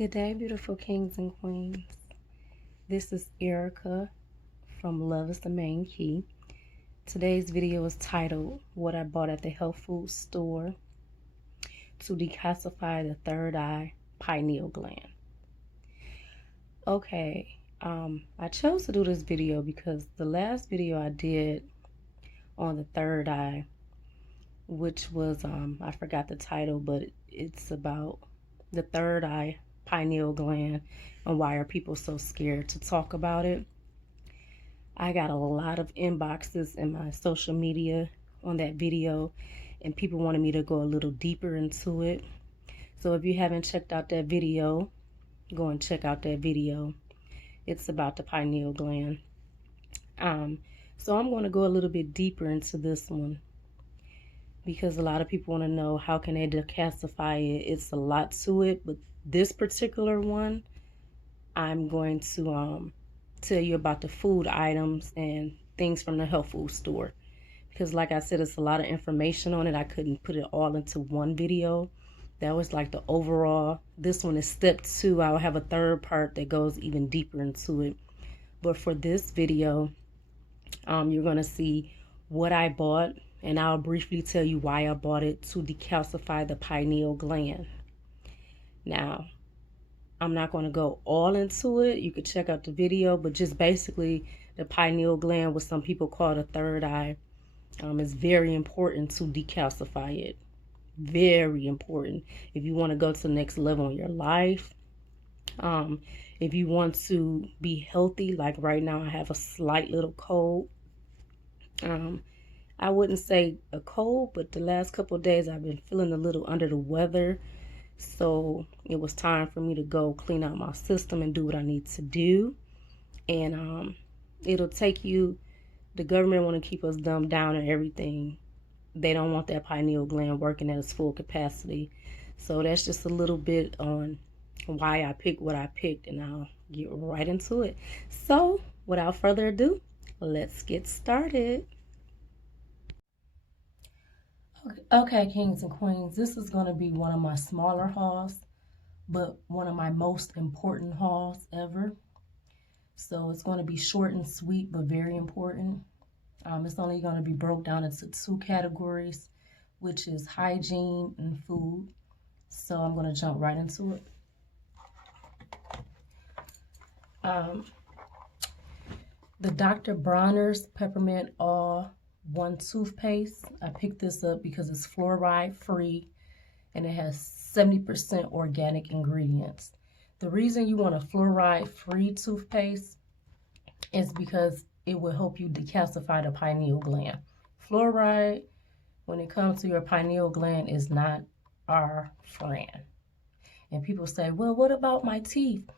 Good day, beautiful kings and queens. This is Erica from LoveIsTheMainKey. Today's video is titled, What I Bought at the Health Food Store to Decalcify the Third Eye Pineal Gland. Okay, I chose to do this video because the last video I did on the third eye, which was, I forgot the title, but it's about the third eye pineal gland and why are people so scared to talk about it. I got a lot of inboxes in my social media on that video, and people wanted me to go a little deeper into it. So if you haven't checked out that video, go and check out that video. It's about the pineal gland. So I'm going to go a little bit deeper into this one because a lot of people want to know how can they decalcify it. It's a lot to it, but this particular one, I'm going to tell you about the food items and things from the health food store. Because like I said, it's a lot of information on it. I couldn't put it all into one video. That was like the overall. This one is step 2. I'll have a third part that goes even deeper into it. But for this video, you're going to see what I bought, and I'll briefly tell you why I bought it to decalcify the pineal gland. Now, I'm not going to go all into it. You could check out the video, but just basically the pineal gland, what some people call the third eye, is very important to decalcify it. Very important if you want to go to the next level in your life. If you want to be healthy, like right now I have a slight little cold. I wouldn't say a cold, but the last couple of days I've been feeling a little under the weather. So it was time for me to go clean out my system and do what I need to do. And it'll take you, the government want to keep us dumbed down and everything. They don't want that pineal gland working at its full capacity. So that's just a little bit on why I picked what I picked, and I'll get right into it. So without further ado, let's get started. Okay, kings and queens, this is going to be one of my smaller hauls, but one of my most important hauls ever. So it's going to be short and sweet, but very important. It's only going to be broke down into 2 categories, which is hygiene and food. So I'm going to jump right into it. The Dr. Bronner's Peppermint All-One Toothpaste. I picked this up because it's fluoride free and it has 70% organic ingredients. The reason you want a fluoride free toothpaste is because it will help you decalcify the pineal gland. Fluoride, when it comes to your pineal gland, is not our friend. And people say, well, what about my teeth?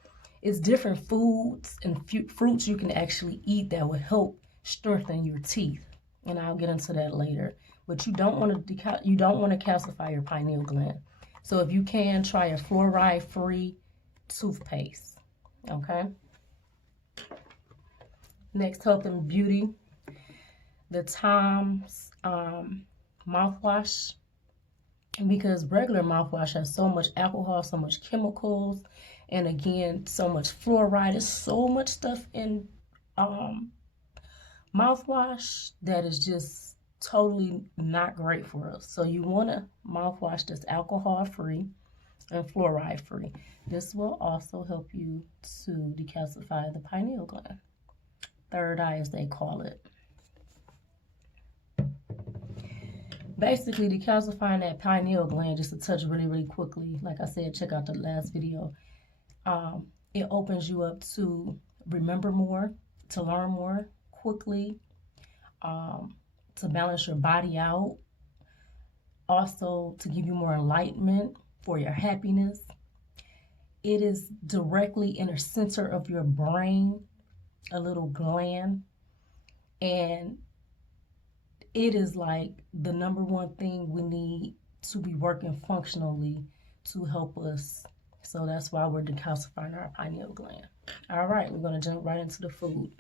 It's different foods and fruits you can actually eat that will help strengthen your teeth. And I'll get into that later. But you don't want to calcify your pineal gland. So if you can, try a fluoride-free toothpaste. Okay. Next, health and beauty. The Tom's mouthwash. Because regular mouthwash has so much alcohol, so much chemicals, and again, so much fluoride. There's so much stuff in mouthwash that is just totally not great for us. So you want a mouthwash that's alcohol free and fluoride free. This will also help you to decalcify the pineal gland. Third eye, as they call it. Basically, decalcifying that pineal gland, just to touch really, really quickly. Like I said, check out the last video. It opens you up to remember more, to learn more quickly, to balance your body out, also to give you more enlightenment for your happiness. It is directly in the center of your brain, a little gland, and it is like the #1 thing we need to be working functionally to help us. So that's why we're decalcifying our pineal gland. All right, we're going to jump right into the food.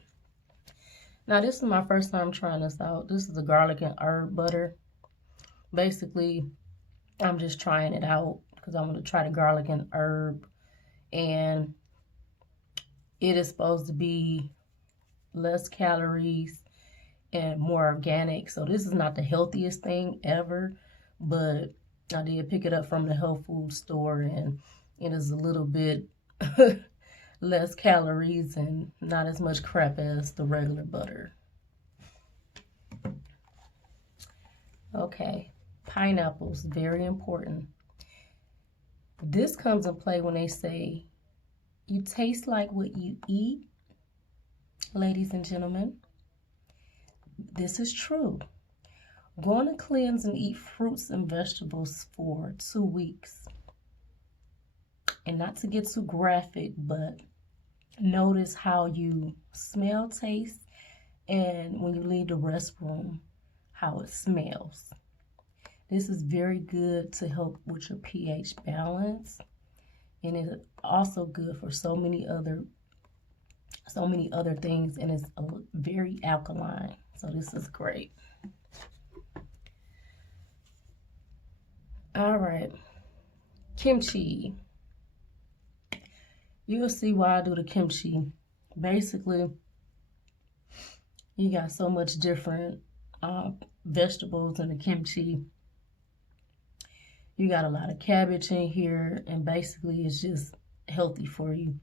Now, this is my first time trying this out. This is a garlic and herb butter. Basically, I'm just trying it out because I want to try the garlic and herb and it is supposed to be less calories and more organic. So this is not the healthiest thing ever, but I did pick it up from the health food store, and it is a little bit less calories and not as much crap as the regular butter. Okay, pineapples, very important. This comes in play when they say, you taste like what you eat. Ladies and gentlemen, this is true. Going to cleanse and eat fruits and vegetables for 2 weeks. And not to get too graphic, but notice how you smell, taste, and when you leave the restroom, how it smells. This is very good to help with your pH balance, and it's also good for so many other things, and it's very alkaline. So this is great. All right, kimchi. You'll see why I do the kimchi. Basically, you got so much different vegetables in the kimchi. You got a lot of cabbage in here, and basically it's just healthy for you.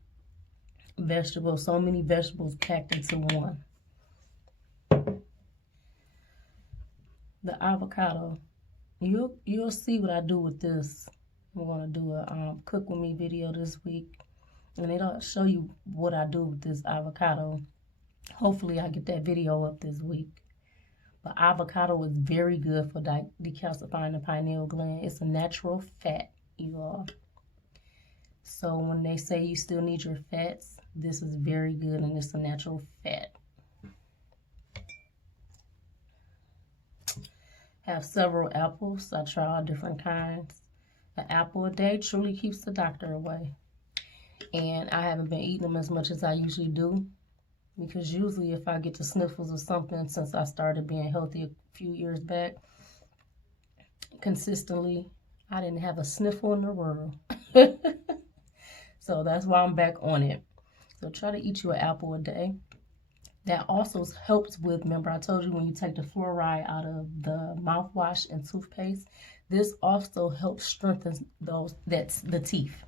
Vegetables, so many vegetables packed into one. The avocado. You'll see what I do with this. I'm gonna do a cook with me video this week, and it'll show you what I do with this avocado. Hopefully I get that video up this week. But avocado is very good for decalcifying the pineal gland. It's a natural fat, you all. So when they say you still need your fats, this is very good, and it's a natural fat. Have several apples. I try all different kinds. An apple a day truly keeps the doctor away. And I haven't been eating them as much as I usually do, because usually if I get the sniffles or something, since I started being healthy a few years back, consistently, I didn't have a sniffle in the world. So that's why I'm back on it. So try to eat you an apple a day. That also helps with, remember I told you when you take the fluoride out of the mouthwash and toothpaste, this also helps strengthen the teeth.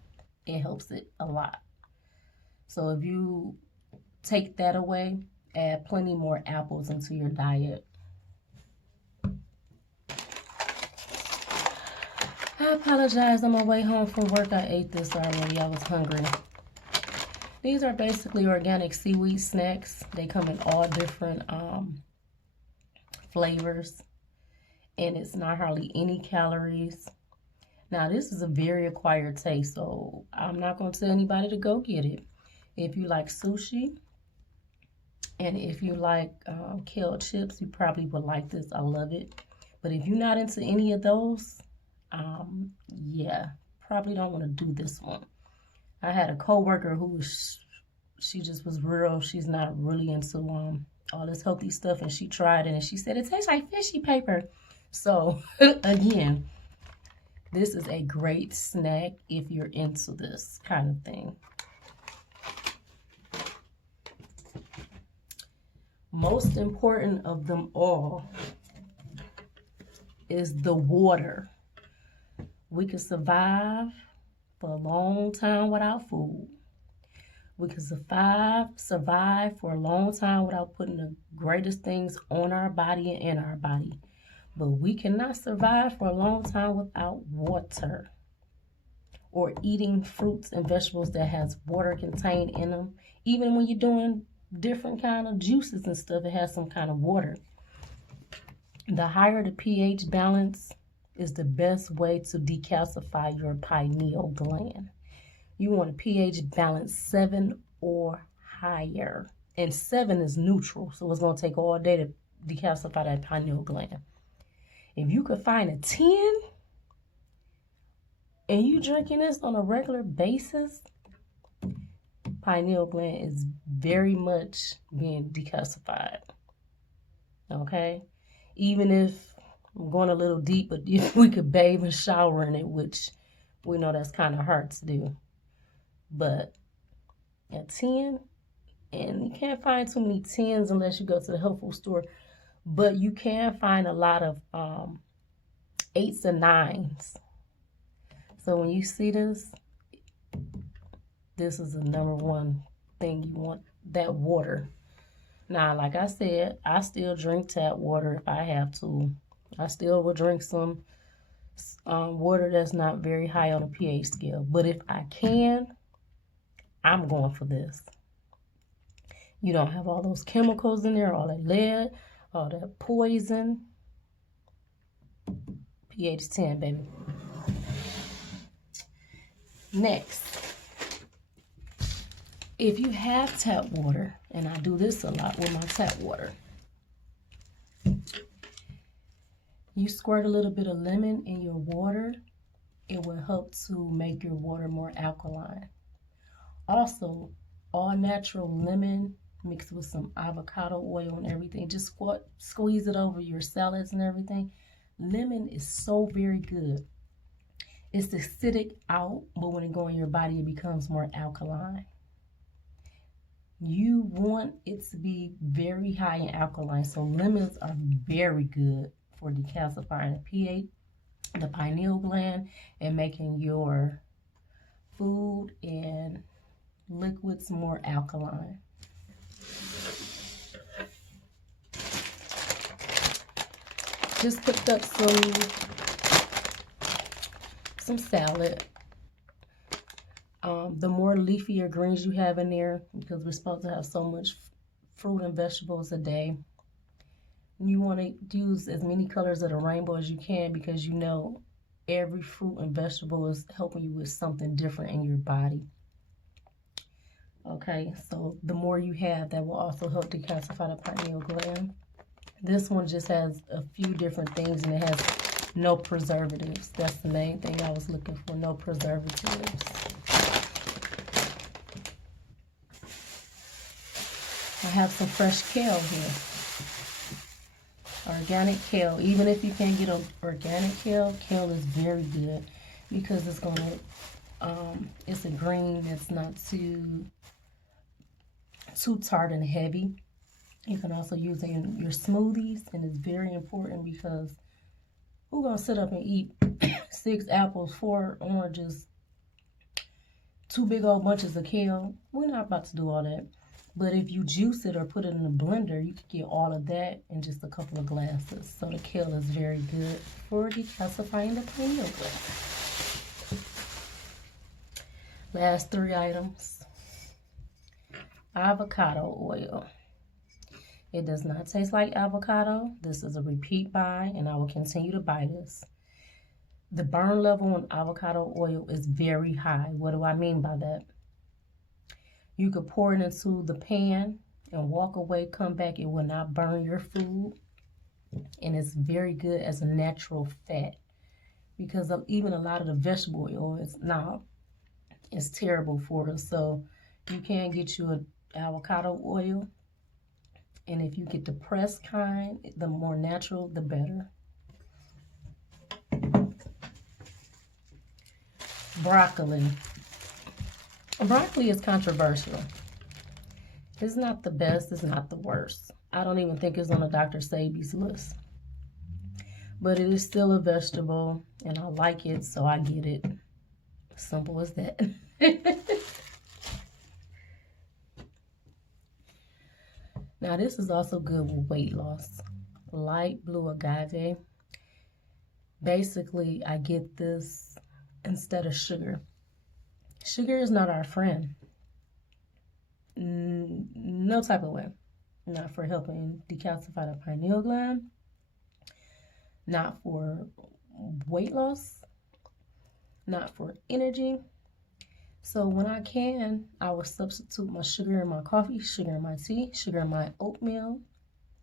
It helps it a lot. So if you take that away, add plenty more apples into your diet. I apologize, on my way home from work I ate this already. I was hungry. These are basically organic seaweed snacks. They come in all different flavors, and it's not hardly any calories. Now this is a very acquired taste, so I'm not going to tell anybody to go get it. If you like sushi, and if you like kale chips, you probably would like this. I love it. But if you're not into any of those, yeah, probably don't want to do this one. I had a coworker who she just was real. She's not really into all this healthy stuff, and she tried it, and she said it tastes like fishy paper. So again, this is a great snack if you're into this kind of thing. Most important of them all is the water. We can survive for a long time without food. We can survive for a long time without putting the greatest things on our body and in our body. But we cannot survive for a long time without water, or eating fruits and vegetables that has water contained in them. Even when you're doing different kind of juices and stuff, it has some kind of water. The higher the pH balance is the best way to decalcify your pineal gland. You want a pH balance 7 or higher. And 7 is neutral, so it's going to take all day to decalcify that pineal gland. If you could find a 10 and you drinking this on a regular basis, pineal gland is very much being decalcified. Okay? Even if I'm going a little deep, but if we could bathe and shower in it, which we know that's kind of hard to do. but a 10, and you can't find too many 10s unless you go to the health food store, but you can find a lot of 8s and 9s. So when you see this, this is the number one thing you want, that water. Now, like I said, I still drink tap water if I have to. I still will drink some water that's not very high on the pH scale. But if I can, I'm going for this. You don't have all those chemicals in there, all that lead, all that poison. pH 10, baby. Next, if you have tap water, and I do this a lot with my tap water, you squirt a little bit of lemon in your water. It will help to make your water more alkaline. Also, all natural lemon mixed with some avocado oil and everything. Just squeeze it over your salads and everything. Lemon is so very good. It's acidic out, but when it goes in your body, it becomes more alkaline. You want it to be very high in alkaline, so lemons are very good for decalcifying the pH, the pineal gland, and making your food and liquids more alkaline. Just picked up some salad. The more leafier greens you have in there, because we're supposed to have so much fruit and vegetables a day, you want to use as many colors of the rainbow as you can, because you know every fruit and vegetable is helping you with something different in your body. Okay, so the more you have, that will also help decalcify the pineal gland. This one just has a few different things, and it has no preservatives. That's the main thing I was looking for, no preservatives. I have some fresh kale here. Organic kale. Even if you can't get organic kale, kale is very good, because it's gonna it's a green that's not too tart and heavy. You can also use it in your smoothies, and it's very important, because who's gonna sit up and eat 6 apples, 4 oranges, 2 big old bunches of kale? We're not about to do all that. But if you juice it or put it in a blender, you could get all of that in just a couple of glasses. So the kale is very good for decalcifying the pineal gland. Last 3 items. Avocado oil. It does not taste like avocado. This is a repeat buy, and I will continue to buy this. The burn level on avocado oil is very high. What do I mean by that? You could pour it into the pan and walk away, come back. It will not burn your food. And it's very good as a natural fat, because even a lot of the vegetable oil is terrible for us. So you can get you an avocado oil. And if you get the pressed kind, the more natural, the better. Broccoli. Broccoli is controversial. It's not the best, it's not the worst. I don't even think it's on a Dr. Sebi's list. But it is still a vegetable, and I like it, so I get it. Simple as that. Now, this is also good with weight loss. Light blue agave. Basically, I get this instead of sugar. Sugar is not our friend. No type of way. Not for helping decalcify the pineal gland. Not for weight loss. Not for energy. So when I can, I will substitute my sugar in my coffee, sugar in my tea, sugar in my oatmeal,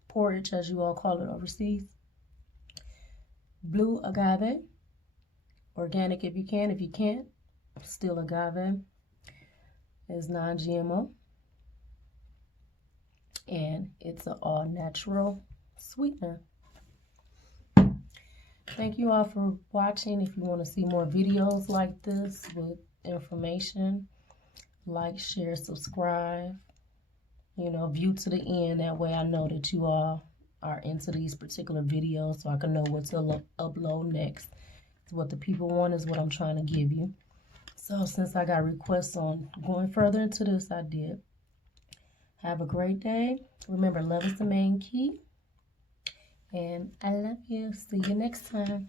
porridge, as you all call it overseas. Blue agave. Organic if you can. If you can't, still agave. Is non-GMO. And it's an all-natural sweetener. Thank you all for watching. If you want to see more videos like this with information, like, share, subscribe, you know, view to the end. That way I know that you all are into these particular videos, so I can know what to upload next. It's what the people want is what I'm trying to give you. So since I got requests on going further into this, I did. Have a great day. Remember, love is the main key. And I love you. See you next time.